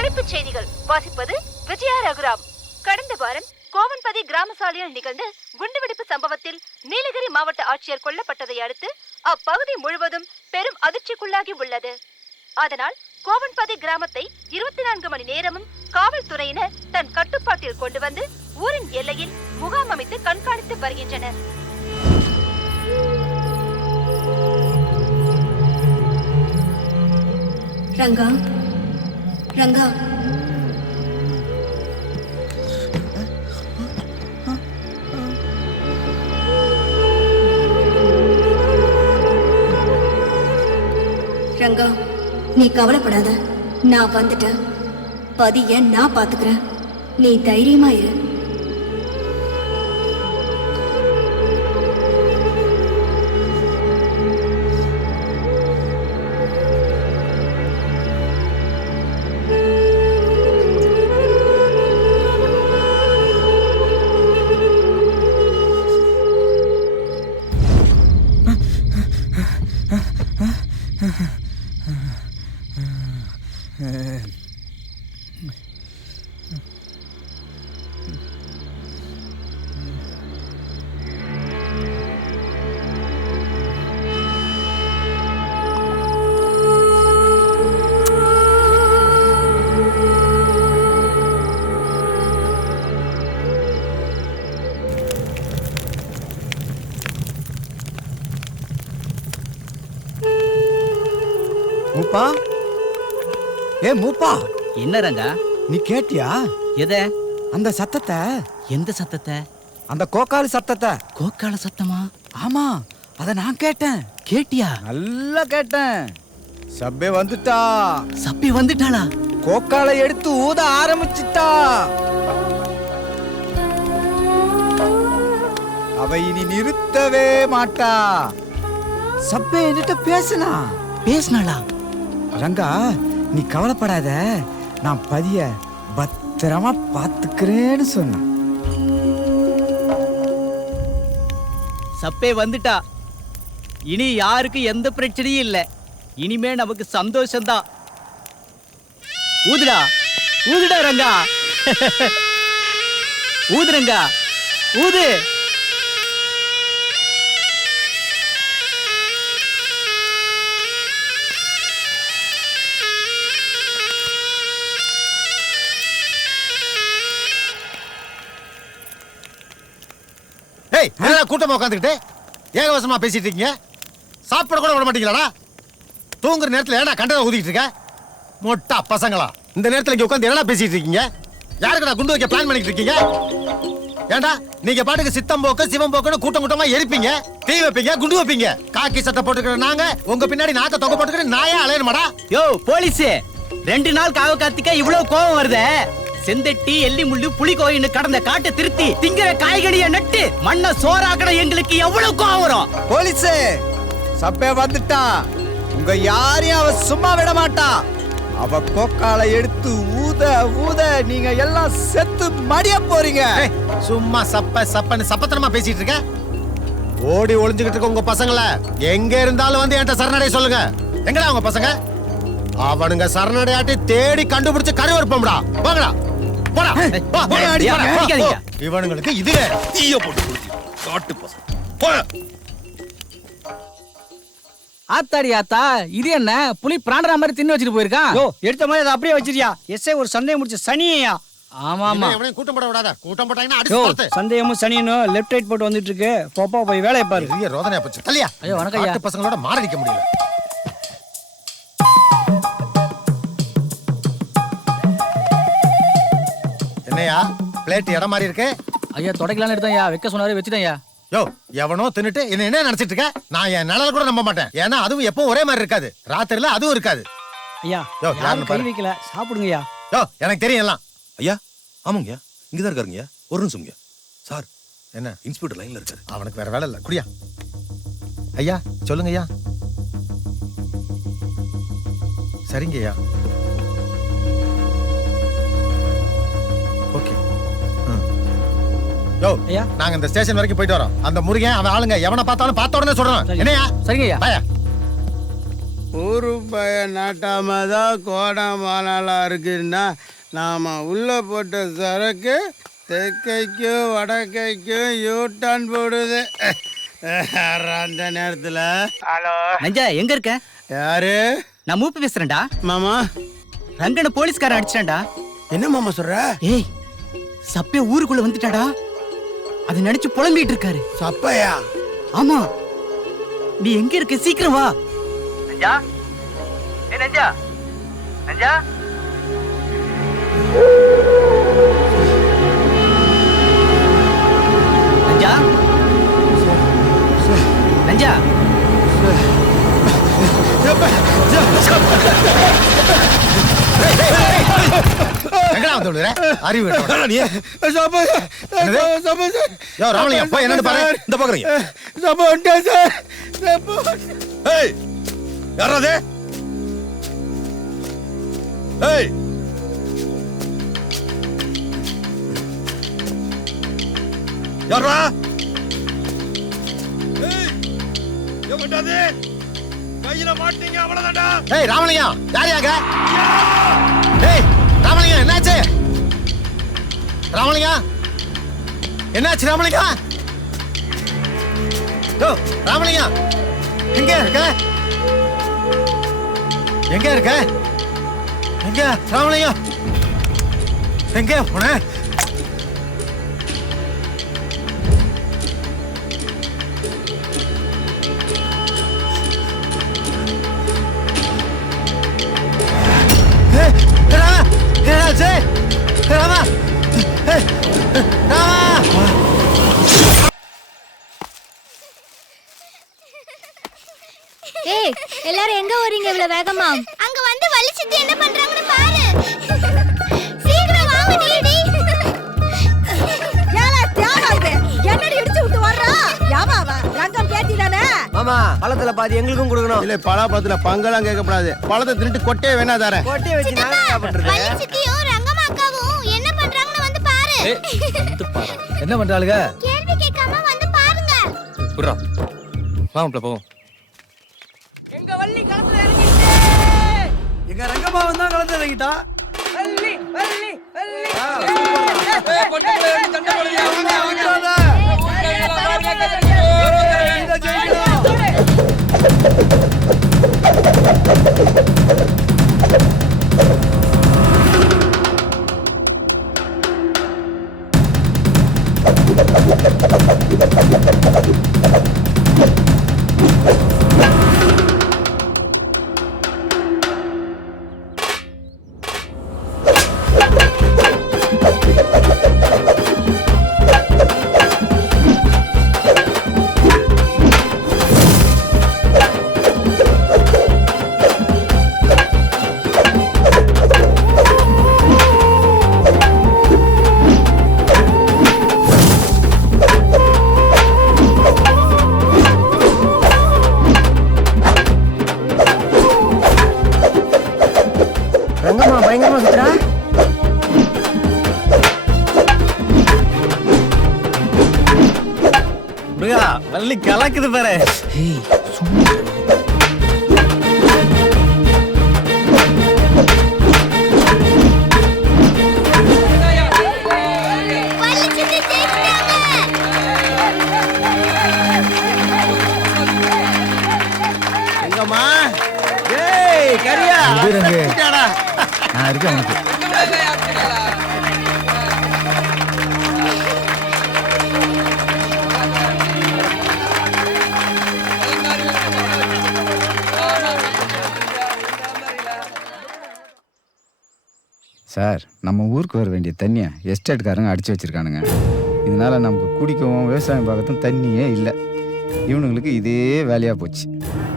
தலைப்புச் செய்திகள் வாசிப்பது விஜயா ரகுராம். கடந்த வாரம் கோவன்பதி கிராம சாலையில் நிகழ்ந்த குண்டுவெடிப்பு சம்பவத்தில் நீலகிரி மாவட்ட ஆட்சியர் கொல்லப்பட்டதை அடுத்து அப்பகுதி முழுவதும் பெரும் அதிர்ச்சிக்குள்ளாகி உள்ளது. அதனால் கோவன்பதி கிராமத்தை 24 மணி நேரமும் காவல்துறையினர் தன் கட்டுப்பாட்டில் கொண்டு வந்து ஊரின் எல்லையில் முகாம் அமைத்து கண்காணித்து வருகின்றனர். ரங்கா, ரங்கா, ரங்கா, நீ கவலைப்படாத. நான் வந்துட்டேன். பதிய நான் பாத்துக்கிறேன். நீ தைரியமா இரு. மூப்பா, ஏ மூப்பா, என்ன ரங்கா? நீ கேட்டியா எத? அந்த சத்தத்தை? எந்த சத்தத்தை? அந்த கோக்காலு சத்தத்தை. கோக்கால சத்தமா? ஆமா, அத நான் கேட்டேன். கேட்டியா? நல்லா கேட்டேன். சப்பே வந்துட்டா. சப்பி வந்துட்டாளா? கோக்காலை எடுத்து ஊத ஆரம்பிச்சிட்டா. அவ இனி நிறுத்தவே மாட்டா. சப்பே என்கிட்ட பேசினாளா? ரங்கா, நீ கவலைப்படாத. நான் பதிய பத்திரமா பாத்துக்கிறேன்னு சொன்ன. சப்பே வந்துட்டா. இனி யாருக்கு எந்த பிரச்சனையும் இல்ல. இனிமே நமக்கு சந்தோஷம்தான். ஊதுடா, ஊதுடா ரங்கா. ஊது ரங்கா, ஊது. கூட்டமா உட்காந்துக்கிட்டு ஏகவசமா பேசிட்டு இருக்கீங்க. சாப்பிட கூட விட மாட்டீங்களா? தூங்குற நேரத்தில் ஏன்னா கண்டதை ஊதிட்டு இருக்க மொட்டா பசங்களா? இந்த நேரத்தில் இங்க உட்காந்து என்ன பேசிட்டு இருக்கீங்க? யாருக்கு குண்டு வைக்க பிளான் பண்ணிட்டு இருக்கீங்க? ஏண்டா நீங்க பாட்டுக்கு சித்தம் போக்கு சிவம் போக்குன்னு கூட்டம் கூட்டமா எரிப்பீங்க, தீ வைப்பீங்க, குண்டு வைப்பீங்க. காக்கி சட்டை போட்டுக்கிற நாங்க உங்க பின்னாடி நாக்க தொகை போட்டுக்கிட்டு நாயா அலையணுமாடா? யோ போலீஸ், 2 நாள் காவ காத்திக்க இவ்வளவு கோபம் வருதே? செந்தட்டி எல்லி முள்ளு புலி கோயின்னு கடந்த காட்டை திருத்தி திங்கிற காய்கறிய நட்டு மண்ண சோறாக்கட எங்களுக்கு எவ்வளவு கோவம் வரும்? போலீஸே, சப்பே வந்துட்டா. உங்க யாரையும் அவ சும்மா விட மாட்டா. அவ கோக்காலை எடுத்து ஊத ஊத நீங்க எல்லாம் செத்து மடிய போறீங்க. சும்மா சப்ப சப்பன்னு சப்பத்தனமா பேசிட்டு இருக்க. ஓடி ஒளிஞ்சுக்கிட்டு இருக்க உங்க பசங்கள எங்க இருந்தாலும் வந்து என்கிட்ட சரணடைய சொல்லுங்க. எங்கடா உங்க பசங்க? அவனுங்க சரணடையாட்டி தேடி கண்டுபிடிச்சு கருவறுப்போம்டா. போங்கடா, போடா. இவனுங்களுக்கு இதுவே தீய போட்டு காட்டு பசங்க. ஆத்தாடி ஆத்தா, இது என்ன புலி பிராண்டற மாதிரி தின்னு வச்சிட்டு போயிருக்கான்? யோ, எடுத்த மாதிரி அதை அப்படியே வச்சிருக்கியா? எஸ்ஐ ஒரு சந்தேகம் முடிச்ச சனியா? ஆமா ஆமா. இவனையும் கூட்டம் போட விடாத. கூட்டம் போட்டாங்கன்னா யோ, அடிச்சு போட்டு. சந்தேகமும் சனியனும் லெஃப்ட் ரைட் போட்டு வந்துட்டு இருக்கு. போப்பா போய் வேலையை பாரு. பெரிய ரோதனையா போச்சு. தள்ளியா. ஐயோ வணக்கம் ஐயா. காட்டு பசங்களோட மாரடிக்க முடியல. என்னையா பிளேட் இடம் மாதிரி இருக்கு? ஐயா தொடக்கலான்னு எடுத்தேன்யா, வைக்க சொன்னாரு வச்சுட்டேன்யா. யோ, எவனோ தின்னுட்டு என்ன நினைச்சிட்டு இருக்க? நான் என் நிழல கூட நம்ப மாட்டேன். ஏன்னா அதுவும் எப்பவும் ஒரே மாதிரி இருக்காது. ராத்திரில அதுவும் இருக்காது. ஐயா, யோ, யாரும் கை வைக்கல, சாப்பிடுங்கய்யா. யோ, எனக்கு தெரியும் எல்லாம். ஐயா, ஆமாங்கய்யா, இங்கதான் இருக்காருங்கய்யா. ஒரு நிமிஷம்யா. சார், என்ன இன்ஸ்பெக்டர் லைன்ல இருக்காரு. அவனுக்கு வேற வேலை இல்ல. குடியா. ஐயா சொல்லுங்க ஐயா. சரிங்க ஐயா. ஓகே. யோ, ஐயா, நாங்க இந்த ஸ்டேஷன் வரைக்கும் போயிட்டு வரோம். அந்த முருகன் அவன் ஆளுங்க எவனை பார்த்தாலும் பார்த்த உடனே சொல்றோம். என்னையா? சரிங்க ஐயா. வாயா. ஊரு பய நாட்டாம தான் கோடமானாலா இருக்குன்னா நாம் உள்ளே போட்ட சரக்கு தெற்கைக்கும் வடக்கைக்கும் யூட்டான் போடுது. அந்த நேரத்தில் ஹலோ நஞ்சா எங்க இருக்க? யாரு? நான் மூப்பு பேசுறேன்டா. மாமா ரங்கனை போலீஸ்காரன் அடிச்சிட்டான்டா. என்ன மாமா சொல்ற? ஏய் சப்பே ஊருக்குள்ள வந்துட்டாடா. அதை நினைச்சு புலம்பிட்டு இருக்காரு. சப்பையா? ஆமா. நீ எங்க இருக்க? சீக்கிரம் வா. நஞ்சா ஏ நஞ்சா நஞ்சா நஞ்சா நஞ்சா எங்கடா வந்து விழுற? அறிவு கெட்டவன். நீ யோ ராமலிங்கம் போய் என்னன்னு பாரு. இந்த பாக்குறீங்க. ஏய் யாரா அது? ஏய் யாரா? ஏய் எவன்டாது? கையில மாட்டீங்க அவ்வளவுதான்டா. ஏய் ராமலிங்கம் யாரியாங்க? ஏய் ராமலிங்கம் என்னாச்சு? ராமலிங்கம் என்னாச்சு? ராமலிங்கம் யோ ராமலிங்கம் எங்க இருக்க? எங்க இருக்க? எங்க ராமலிங்கம் எங்க போன? ஏய் எல்லாரும் எங்க வரீங்க இவ்வளவு வேகமா? அங்க வந்து வலிச்சிட்டு என்ன பண்றாங்கன்னு பாரு. சீக்கிரம் வாங்க டிடி. ஏல தியாகாதே. என்னடி இடிச்சு விட்டு வர்றா? யாவாவா? ரங்கம் பேத்தி தானே? மாமா பழத்துல பாதி எங்களுக்கும் கொடுக்கணும். இல்ல பழத்துல பங்கெல்லாம் கேட்கக்கூடாது. பழத்தை திருட்டு கொட்டையே வேணா தரேன். கொட்டி வச்சு நாங்க சாப்பிடுறது. வலிச்சிட்டியும் ரங்கம்மாக்காவும் என்ன பண்றாங்கன்னு வந்து பாரு. என்ன பண்றாளுங்க? கேள்வி கேட்காம வந்து பாருங்க. புறா வாங்க போவோம். எங்க வள்ளி களத்துல இறங்கிட்டே. எங்க ரங்கம்மா வந்தா கலந்து இறங்கிட்டா. வள்ளி வள்ளி வள்ளி. ரங்கம்மா பயங்கரமா சுத்துறா. முருகா வள்ளி கலக்குது பாரு. வலிச்சிட்டு ஜெயிச்சிட்டாங்க. எங்கம்மா? ஏய் கரியா சுத்திட்டாடா. நான் இருக்கேன் உனக்கு. சார் நம்ம ஊருக்கு வர வேண்டிய தண்ணியை எஸ்டேட்காரங்க அடிச்சு வச்சிருக்கானுங்க. இதனால நமக்கு குடிக்கவும் விவசாயம் பார்க்கறதும் தண்ணியே இல்லை. இவனுங்களுக்கு இதே வேலையா போச்சு.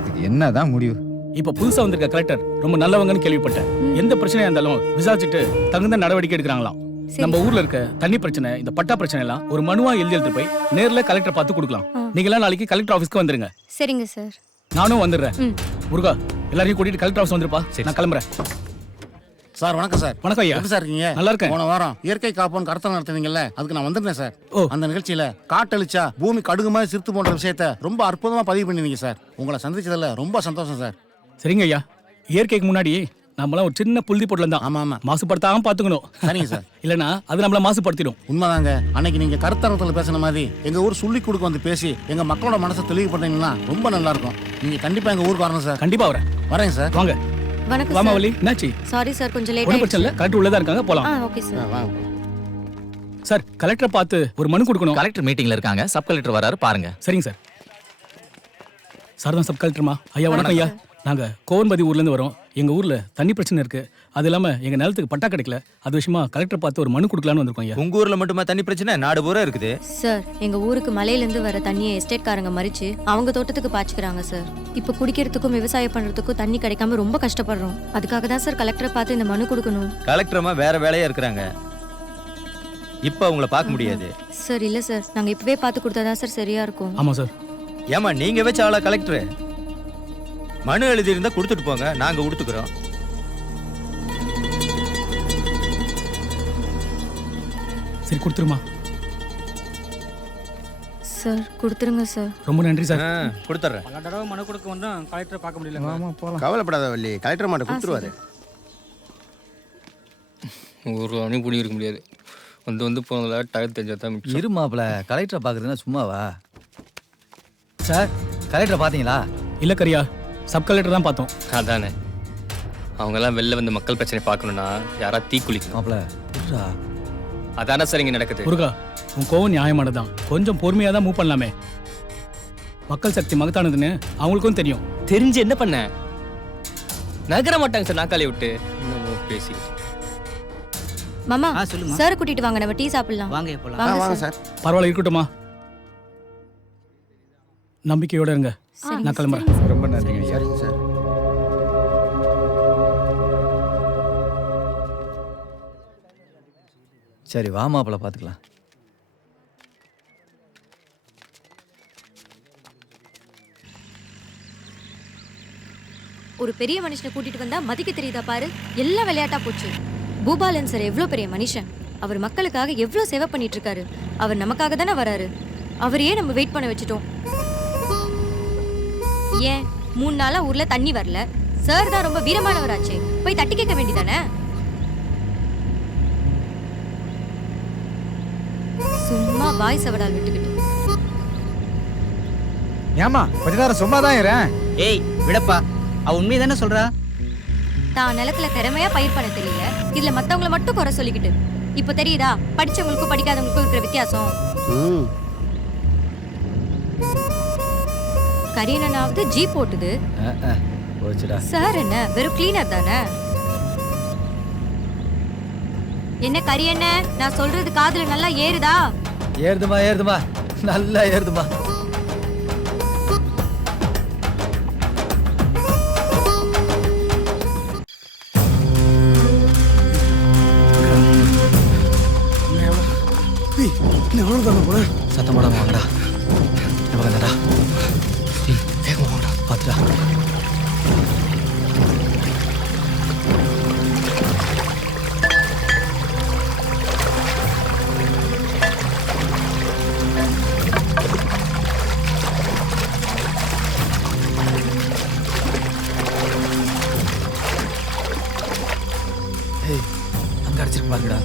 இதுக்கு என்னதான் முடிவு? இப்ப புதுசா வந்திருக்க கலெக்டர் ரொம்ப நல்லவங்கன்னு கேள்விப்பட்டேன். எந்த பிரச்சனையா இருந்தாலும் விசாரிச்சுட்டு தகுந்த நடவடிக்கை எடுக்கிறாங்களாம். நம்ம ஊர்ல இருக்க தண்ணி பிரச்சனை, இந்த பட்டா பிரச்சனை எல்லாம் ஒரு மனுவா எழுதி எடுத்து போய் நேர்ல கலெக்டர் பார்த்து கொடுக்கலாம். நீங்க எல்லாம் நாளைக்கு கலெக்டர் ஆபீஸ்க்கு வந்துருங்க. சரிங்க சார். நானும் வந்துடுறேன். முருகா எல்லாரையும் கூட்டிட்டு கலெக்டர் ஆஃபீஸ் வந்துருப்பா. நான் கிளம்புறேன். சார் வணக்கம் சார். வணக்கம் ஐயா. எப்படி சார் இருக்கீங்க? நல்லா இருக்கேன். போன வாரம் இயற்கை காப்போன்னு கருத்தம் நடத்துனீங்கல்ல, அதுக்கு நான் வந்திருந்தேன் சார். ஓ. அந்த நிகழ்ச்சியில காட்டழிச்சா பூமி கடுகு மாதிரி சிறுத்து போன்ற விஷயத்த ரொம்ப அற்புதமா பதிவு பண்ணிருந்தீங்க சார். உங்களை சந்திச்சதுல ரொம்ப சந்தோஷம் சார். சரிங்க ஐயா, இயற்கைக்கு முன்னாடி நம்மளாம் ஒரு சின்ன புழுதி பொட்டலம் தான். ஆமா ஆமா மாசுபடுத்தாம பாத்துக்கணும். சரிங்க சார். இல்லனா அது நம்மள மாசுபடுத்திடும். உண்மைதாங்க. அன்னைக்கு நீங்க கருத்தரத்துல பேசின மாதிரி எங்க ஊர் சொல்லி கொடுக்க வந்து பேசி எங்க மக்களோட மனசை தெளிவு பண்ணீங்கன்னா ரொம்ப நல்லா இருக்கும். நீங்க கண்டிப்பா எங்க ஊருக்கு வரணும் சார். கண்டிப்பா வரேன். வரேங்க சார். வாங்க. வணக்கம் வாமா சார். வலி. என்னாச்சு? சாரி சார், கொஞ்சம் லேட் ஒன்றும் பிரச்சனை இல்லை. கலெக்டர் உள்ளதா இருக்காங்க, போலாம். Okay sir. வாங்க. சார், கலெக்டரை பார்த்து ஒரு மனு கொடுக்கணும். கலெக்டர் மீட்டிங்ல இருக்காங்க, சப் கலெக்டர் வராரு, பாருங்க. சரிங்க சார். சார் தான் சப் கலெக்டர்மா. ஐயா வணக்கம் ஐயா. நாங்க கோவன்பதி ஊர்ல இருந்து வரோம். எங்க ஊர்ல தண்ணி பிரச்சனை இருக்கு. அது இல்லாம எங்க நிலத்துக்கு பட்டா கிடைக்கல. அது விஷயமா கலெக்டர் பார்த்து ஒரு மனு கொடுக்கலான்னு வந்திருக்கோம் ஐயா. உங்க ஊர்ல மட்டுமா தண்ணி பிரச்சனை? நாடு பூரா இருக்குது. சார், எங்க ஊருக்கு மலையில இருந்து வர தண்ணியை எஸ்டேட்காரங்க மறிச்சு அவங்க தோட்டத்துக்கு பாய்ச்சிக்கிறாங்க சார். இப்போ குடிக்கிறதுக்கும் விவசாயம் பண்றதுக்கும் தண்ணி கிடைக்காம ரொம்ப கஷ்டப்படுறோம். அதுக்காக தான் சார் கலெக்டரை பார்த்து இந்த மனு கொடுக்கணும். கலெக்டரமா வேற வேலையா இருக்கிறாங்க. இப்ப அவங்கள பார்க்க முடியாது. சார் இல்ல சார், நாங்க இப்பவே பார்த்து கொடுத்தாதான் சார் சரியா இருக்கும். ஆமா சார். ஏமா நீங்க வச்ச ஆளா கலெக்டர்? மனு எழுதி இருந்தா கொடுத்துட்டு போங்க, நாங்க கொடுத்துக்கிறோம். சரி, கொடுத்துருமா. சார் கொடுத்துருங்க சார். ரொம்ப நன்றி சார். கொடுத்துறேன். பல தடவை மனு கொடுக்க வந்தோம், கலெக்டரை பார்க்க முடியல. ஆமா போலாம். கவலைப்படாத வள்ளி, கலெக்டர் மாட்ட கொடுத்துருவாரு. ஒரு அணி புடி இருக்க முடியாது. வந்து போனதுல டயர் தெரிஞ்சா தான் மிச்சம். இரு மாப்ள, கலெக்டரை பாக்குறதுன்னா சும்மாவா? சார், கலெக்டரை பாத்தீங்களா? இல்ல கரியா, சப் கலெக்டர் தான் பார்த்தோம். அதானே, அவங்க எல்லாம் வெளில வந்து மக்கள் பிரச்சனை பார்க்கணும்னா யாரா தீ குளிக்கணும். மாப்ள, அதானே சார் இங்க நடக்குது. முருகா, உன் கோவம் நியாயமானதான். கொஞ்சம் பொறுமையா தான் மூவ் பண்ணலாமே. மக்கள் சக்தி மகத்தானதுன்னு அவங்களுக்கும் தெரியும். தெரிஞ்சு என்ன பண்ண? நகர மாட்டாங்க சார் நாக்காளி விட்டு. பேசி மாமா, சொல்லுமா. சார் கூட்டிட்டு வாங்க, நம்ம டீ சாப்பிடலாம். வாங்க போலாம். வாங்க வாங்க சார். சார். பரவாயில்ல, இருக்கட்டுமா. நம்பிக்கையோட இருங்க. நான் கிளம்புறேன். ரொம்ப நன்றிங்க ஐயா. சரிங்க சார். சரி, வா மாப்ள, பாத்துக்கலாம். ஒரு பெரிய மனுஷனை கூட்டிட்டு வந்தா மதிக்க தெரியுதா பாரு. எல்லாம் விளையாட்டா போச்சு. பூபாலன் சார் எவ்வளவு பெரிய மனுஷன். அவர் மக்களுக்காக எவ்வளவு சேவை பண்ணிட்டு இருக்காரு. அவர் நமக்காக தானே வராரு. அவரையே நம்ம வெயிட் பண்ண வச்சுட்டோம். ஏன் 3 நாளா ஊர்ல தண்ணி வரல? சார் தான் ரொம்ப வீரமானவராச்சே, போய் தட்டி கேட்க வேண்டியதானே. சும்மா வாய் சவடால் விட்டுக்கிட்டு. ஏமா கொஞ்ச நேரம் சும்மா தான் இருறேன். ஏய் விடப்பா, அவ உண்மையை தானே சொல்றா. தான் நிலத்துல திறமையா பயிர் பண்ண தெரியல, இதுல மத்தவங்கள மட்டும் குறை சொல்லிக்கிட்டு. இப்ப தெரியுதா படிச்சவங்களுக்கும் படிக்காதவங்களுக்கும் இருக்கிற வித்தியாசம்? கரியனாவது ஜீப் ஓட்டுது, போச்சுடா. சார் என்ன வெறும் கிளீனர் தானே. என்ன கரியண்ண, நான் சொல்றது காதுல நல்லா ஏறுதா? ஏறுதுமா ஏறுதுமா, நல்லா ஏறுதுமா. சத்தம் போடாம வாங்கடா. வாங்கடா, வேகமா வாங்கடா, பாத்துடா. அங்க அடிச்சிருக்கு பாருங்கடா.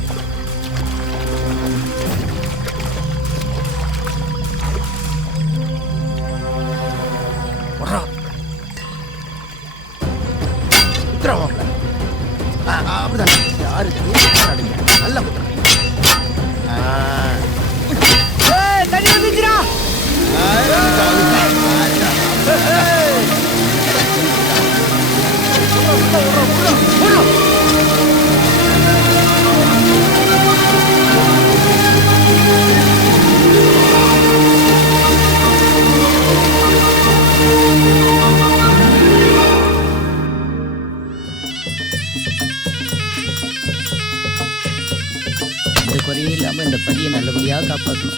அப்படிதான் யாரு நல்ல தண்ணி வந்துச்சுடா. இந்த குறையே இல்லாம இந்த பதியை நல்லபடியாக காப்பாற்றணும்.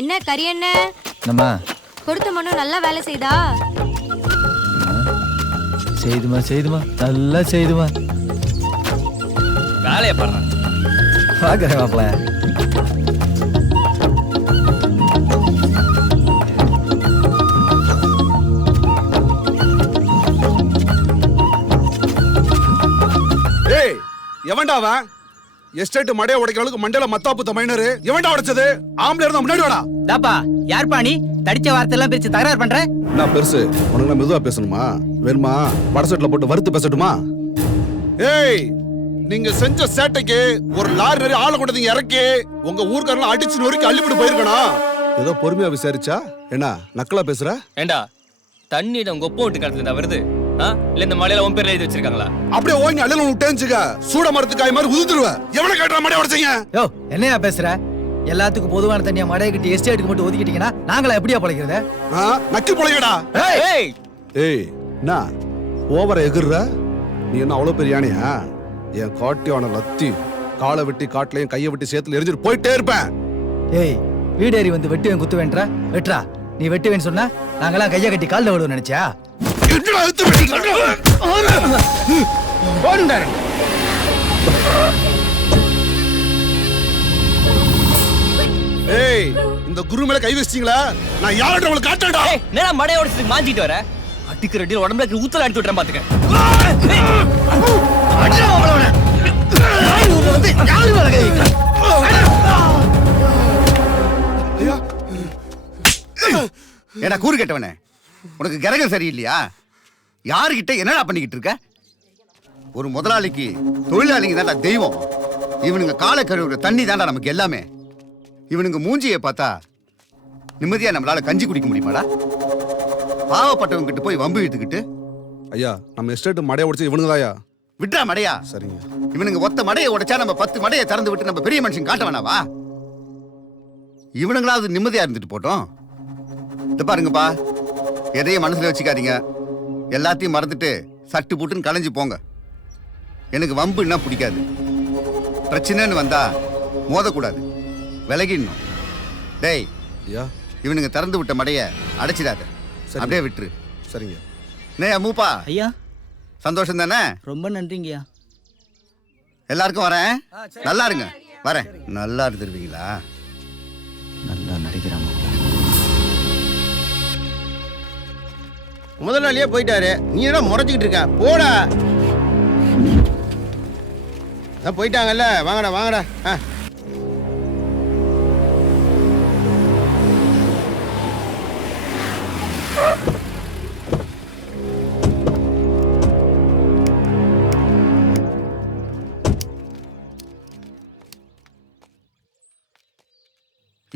என்ன கரியண்ண, நம்ம கொடுத்த மனு நல்லா வேலை செய்தா? செய்துமா செய்துமா, நல்லா செய்துமா. வேலையை பாடுறேன். பாக்குறேன் மாப்பிள்ள. எவன்டா அவன்? எஸ்டேட் மடைய உடைக்கிறவளுக்கு மண்டையில மத்தாப்பு மைனரு எவன்டா உடைச்சது? ஆம்பளை இருந்தா முன்னாடி வாடா. தாப்பா யார்ப்பா நீ தடிச்ச வார்த்தை எல்லாம் பிரிச்சு தகராறு பண்ற? நான் பெருசு உனக்கு மெதுவா பேசணுமா? வேணுமா படசெட்ல போட்டு வறுத்து பேசட்டுமா? ஏய், நீங்க செஞ்ச சேட்டைக்கு ஒரு லாரி நிறைய ஆளை கொண்டு நீங்க இறக்கி உங்க ஊர்க்காரெல்லாம் அடிச்சு நொறுக்கி அள்ளிப்பட்டு போயிருக்கணும். ஏதோ பொறுமையா விசாரிச்சா என்ன நக்கலா பேசுற? ஏண்டா தண்ணி உங்க ஒப்ப விட்டு கடத்துல வருது இல்ல இந்த மலையில உன் பேர்ல எழுதி வச்சிருக்காங்களா? அப்படியே ஓங்கி அள்ளல விட்டேன்ச்சுக்க சூட மரத்துக்காய் மாதிரி உதுத்துருவ. எவனை கேட்டா மடைய உடைச்சீங்க? யோ என்னையா பேசுற? எல்லாத்துக்கும் பொதுவான தண்ணியா மடைய கட்டி எஸ்டேட்டுக்கு மட்டும் ஒதுக்கிட்டீங்கன்னா நாங்களா எப்படியா பழைக்கிறது? நக்கி பொழைக்கடா. ஏய் ஏய் என்ன ஓவர எகுற? நீ என்ன அவ்வளவு பெரிய யானையா? என் காட்டியான லத்தி காலை வெட்டி காட்டுலயும் கையை வெட்டி சேத்துல எரிஞ்சிட்டு போயிட்டே இருப்பேன். ஏய் வீடேறி வந்து வெட்டுவேன் குத்துவேன்றா? வெட்டுறா. நீ வெட்டுவேன்னு சொன்னா நாங்கெல்லாம் கையை கட்டி காலில் விடுவோம் நினைச்சா? ஏய் இந்த குரு மேல கை வச்சிட்டீங்களா? நான் யார்கிட்ட உங்களுக்கு காட்டடா. நேரா மடைய உடைச்சு மாஞ்சிட்டு வர அடிக்கிற அடி உடம்புல இருக்கிற ஊத்தல அடிச்சு விட்டுறேன் பாத்துக்க. ஏடா கூறு கேட்டவனே, உனக்கு கிரகம் சரியில்லையா? யாருகிட்ட என்னடா பண்ணிக்கிட்டு இருக்க? ஒரு முதலாளிக்கு தொழிலாளிங்க தான்டா தெய்வம். இவனுங்க காலை கழுவுற தண்ணி தான்டா நமக்கு எல்லாமே. இவனுங்க மூஞ்சியை பார்த்தா நிம்மதியா நம்மளால கஞ்சி குடிக்க முடியுமாடா? பாவப்பட்டவங்க கிட்ட போய் வம்பு இழுத்துக்கிட்டு. ஐயா நம்ம எஸ்டேட் மடைய உடைச்சு இவனுங்க தாயா. விட்டா மடையா? சரிங்க. இவனுங்க ஒத்த மடையை உடைச்சா நம்ம 10 மடையை திறந்து விட்டு நம்ம பெரிய மனுஷன் காட்ட வேணாவா? இவனுங்களாவது நிம்மதியா இருந்துட்டு போட்டோம். இது பாருங்கப்பா, எதையும் மனசுல வச்சுக்காதீங்க. எல்லாத்தையும் மறந்துட்டு சட்டு போட்டுன்னு கலைஞ்சு போங்க. எனக்கு வம்புன்னா பிடிக்காது. பிரச்சனைன்னு வந்தா மோதக்கூடாது, விலகிடணும். டேய் ஐயா இவனுங்க திறந்து விட்ட மடைய அடைச்சிடாத, அப்படியே விட்டுரு. சரிங்க. நேயா மூப்பா ஐயா சந்தோஷம் தானே? ரொம்ப நன்றிங்கய்யா. எல்லாருக்கும் வரேன். நல்லா இருங்க. வரேன். நல்லா இருந்துருவீங்களா? நல்லா நடிக்கிறாங்க. முதலாளியே போயிட்டாரு, நீ என்ன முறைச்சிக்கிட்டு இருக்க? போடா. போயிட்டாங்கல்ல, வாங்கடா வாங்கடா.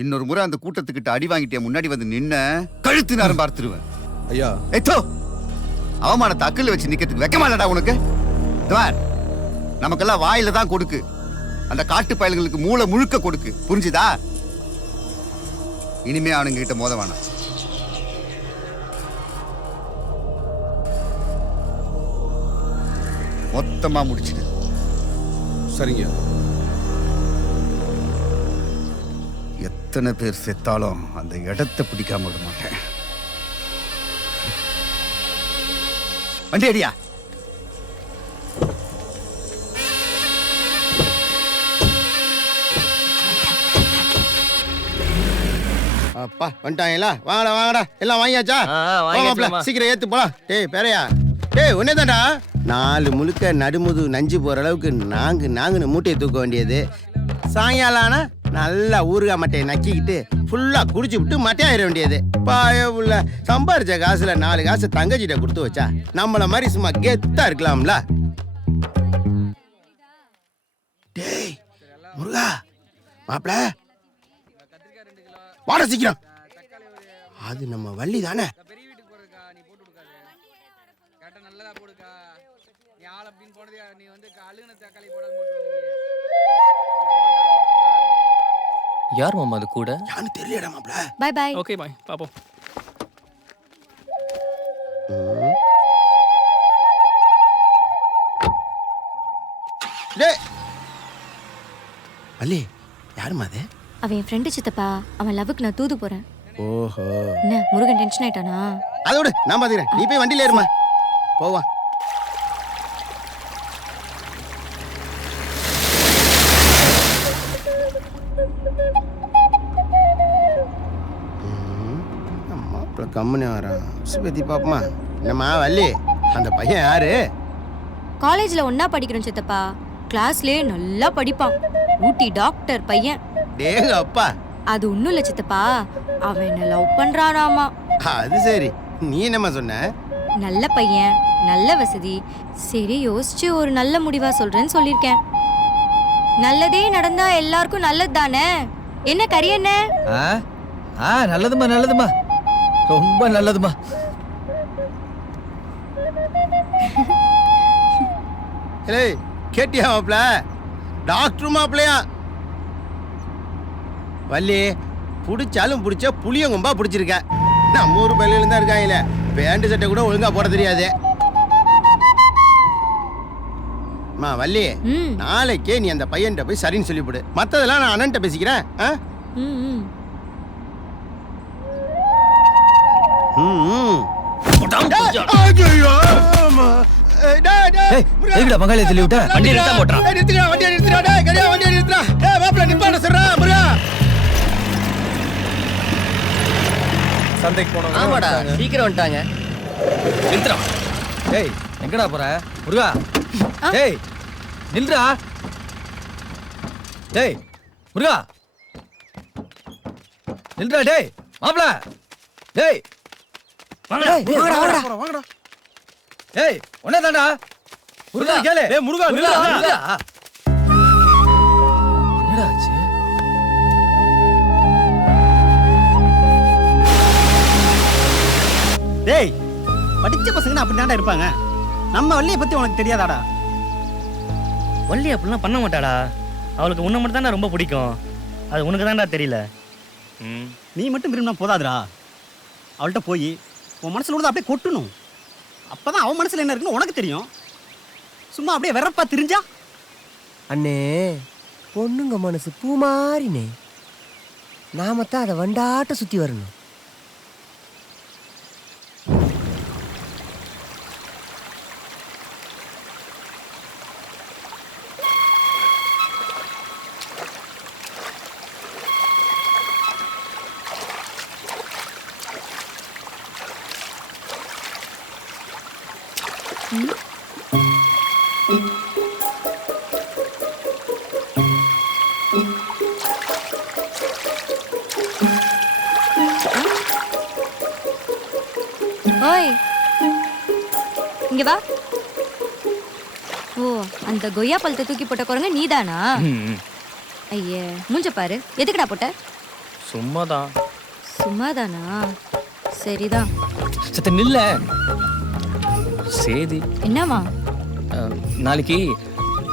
இன்னொரு முறை அந்த கூட்டத்துக்கிட்ட அடி வாங்கிட்டே முன்னாடி வந்து நின்ன கழுத்து நேரம் பார்த்துருவேன். ஐயா ஏத்தோ அவமானத்தை அக்கல்ல வச்சு நிக்கிறதுக்கு வெக்கமாலடா உனக்கு? நமக்கெல்லாம் வாயில தான் கொடுக்கு, அந்த காட்டு பயல்களுக்கு மூளை முழுக்க கொடுக்கு. புரிஞ்சுதா? இனிமே அவனுங்க கிட்ட மோத வேணாம். மொத்தமா முடிச்சிடு. சரிங்க. எத்தனை பேர் செத்தாலும் அந்த இடத்தை பிடிக்காம விட மாட்டேன். வண்டி அடியா. அப்பா வந்துட்டாங்களா? வாங்கடா வாங்கடா. எல்லாம் வாங்கியாச்சா? சீக்கிரம் ஏத்து போலாம். டேய் பேரையா, டேய் உன்னே தான்டா. 4 முழுக்க நடுமுது நஞ்சு போற அளவுக்கு நாங்குன்னு மூட்டையை தூக்க வேண்டியது. சாயங்காலம் ஆனா நல்லா ஊறுகாய் மட்டையை நக்கிக்கிட்டு ஃபுல்லா குடிச்சு விட்டு மட்டையாயிட வேண்டியது. பாய உள்ள சம்பாரிச்ச காசுல 4 காசு தங்கச்சிட்ட கொடுத்து வச்சா நம்மள மாதிரி சும்மா கெத்தா இருக்கலாம்ல. டேய் முருகா மாப்ள வாட சீக்கிரம். அது நம்ம வள்ளி தானே? யார் மாமா அது கூட? யான்னு தெரியலடா மாப்ள. By by. ஓகே பை, பாப்போம். டேய் வள்ளி யாருமா அது? அவன் என் ஃப்ரெண்டு சித்தப்பா. அவன் லவ்வுக்கு நான் தூது போறேன். ஓஹோ. என்ன முருகன் டென்ஷன் ஆயிட்டானா? அதை விடு, நான் பாத்துக்கிறேன். நீ போய் வண்டியில ஏறுமா. போவா. மாப்பிள்ள கம்முனே வரான். சுபதி பாப்பமா. என்னம்மா வள்ளி, அந்த பையன் யாரு? காலேஜ்ல ஒண்ணா படிக்கிறோம் சித்தப்பா. கிளாஸ்லயே நல்லா படிப்பான். ஊட்டி டாக்டர் பையன். டேங்க அப்பா. அது ஒண்ணும் இல்ல சித்தப்பா, அவன் என்ன லவ் பண்றானாமா. அது சரி, நீ என்னம்மா சொன்ன? நல்ல பையன், நல்ல வசதி. சரி யோசிச்சு ஒரு நல்ல முடிவா சொல்றேன்னு சொல்லிருக்கேன். நல்லதே நடந்தா எல்லாருக்கும் நல்லது தானே. என்ன கரியண்ணே? நல்லதுமா நல்லதுமா, ரொம்ப நல்லதுமா. ஏய் கேட்டியா மாப்ள? டாக்டர் மாப்பிளையா? வள்ளி பிடிச்சாலும் பிடிச்ச புளியங்கும்பா பிடிச்சிருக்க. நம்ம ஊர் பள்ளியில தான் இருக்காங்களே, பேண்ட் சட்டை கூட ஒழுங்கா போட தெரியாது. மா வள்ளி, நாளைக்கே நீ அந்த பையன்கிட்ட போய் சரின்னு சொல்லிவிடு. மற்றதெல்லாம் நான் அண்ணன்ட்ட பேசிக்கிறேன். பங்காளி சொல்லி விட்ட வண்டி நிறுத்த போட்டான். சந்தைக்கு போனோம். ஆமாடா, சீக்கிரம் வந்துட்டாங்க. நிறுத்துறா. டேய் எங்கடா போற முருகா? டேய் நில்றா. டேய் முருகா நில்றா. டேய் மாப்ள. டேய் வாங்கடா வாங்கடா வாங்கடா. டேய் ஒண்ணே தான்டா. முருகா கேளு. டேய் முருகா நில்றா. என்னடா ஆச்சு? டேய் படிச்ச பசங்க அப்படி தான்டா இருப்பாங்க. நம்ம வள்ளியை பத்தி உனக்கு தெரியாதாடா? வள்ளி அப்படிலாம் பண்ண மாட்டாடா. அவளுக்கு உன்னை மட்டும் தானே ரொம்ப பிடிக்கும். அது உனக்கு தான்டா தெரியல. நீ மட்டும் விரும்பினா போதாதுடா. அவள்கிட்ட போய் உன் மனசுல உள்ளதை அப்படியே கொட்டணும். அப்பதான் அவன் மனசுல என்ன இருக்குன்னு உனக்கு தெரியும். சும்மா அப்படியே வெறப்பா தெரிஞ்சா. அண்ணே, பொண்ணுங்க மனசு பூ மாறினே. நாம தான் அதை வண்டாட்ட சுத்தி வரணும். ஓய் இங்க வா. ஓ, அந்த கொய்யா பழத்தை தூக்கி போட்ட குரங்க நீதானா? ஐயே மூஞ்ச பாரு. எதுக்குடா போட்ட? சும்மாதான். சும்மாதானா? சரிதான். சத்த நில்ல. சேதி என்னம்மா? நாளைக்கு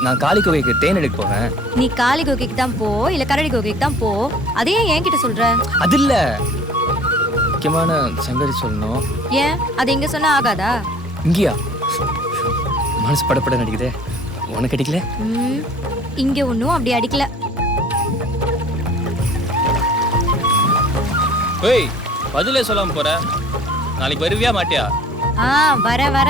நான் காளி கோகைக்கு தேன் எடுக்க போவேன். நீ காளி கோகைக்கு தான் போ, இல்ல கரடி கோகைக்கு தான் போ. அதையே என்கிட்ட சொல்ற? அது இல்ல, முக்கியமான சங்கதி சொல்லணும். ஏன் அது எங்க சொன்னா ஆகாதா? இங்கயா? மனசு படப்பட நடிக்குதே. உனக்கு அடிக்கல? இங்க ஒன்னும் அப்படி அடிக்கல. ஏய், பதிலே சொல்லாம போற. நாளைக்கு வருவியா மாட்டியா? வர வர.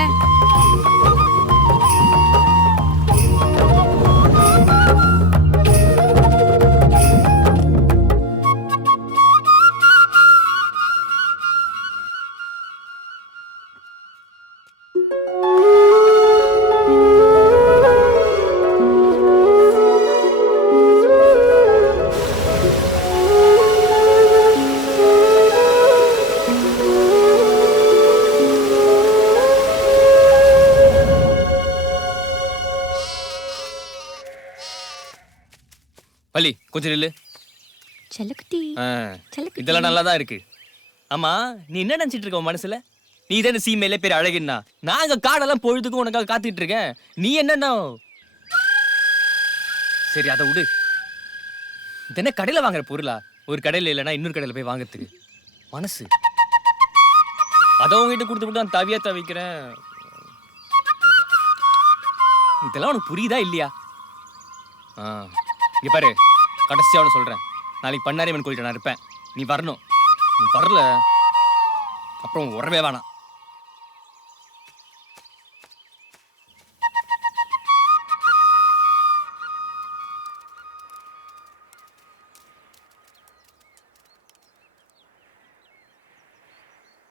வள்ளி கொஞ்சம் நில்லு. செல்லக்குட்டி. இதெல்லாம் நல்லா தான் இருக்கு. ஆமா, நீ என்ன நினைச்சிட்டு இருக்க உன் மனசுல? நீ தானே சீமையில பேர் அழகுன்னா. நாங்க காடெல்லாம் பொழுதுக்கும் உனக்காக காத்துட்டு இருக்கேன். நீ என்னன்னா? சரி அதை விடு. இது என்ன கடையில வாங்குற பொருளா? ஒரு கடையில இல்லைன்னா இன்னொரு கடையில போய் வாங்கறதுக்கு மனசு. அதை உங்ககிட்ட கொடுத்து விட்டு நான் தவியா தவிக்கிறேன். இதெல்லாம் உனக்கு புரியுதா இல்லையா? இங்க பாரு, கடைசியா அவனை சொல்றேன். நாளைக்கு பண்ணாரியம்மன் கோயில்கிட்ட நான் இருப்பேன். நீ வரணும். நீ வரல அப்புறம் உறவே வேணாம்.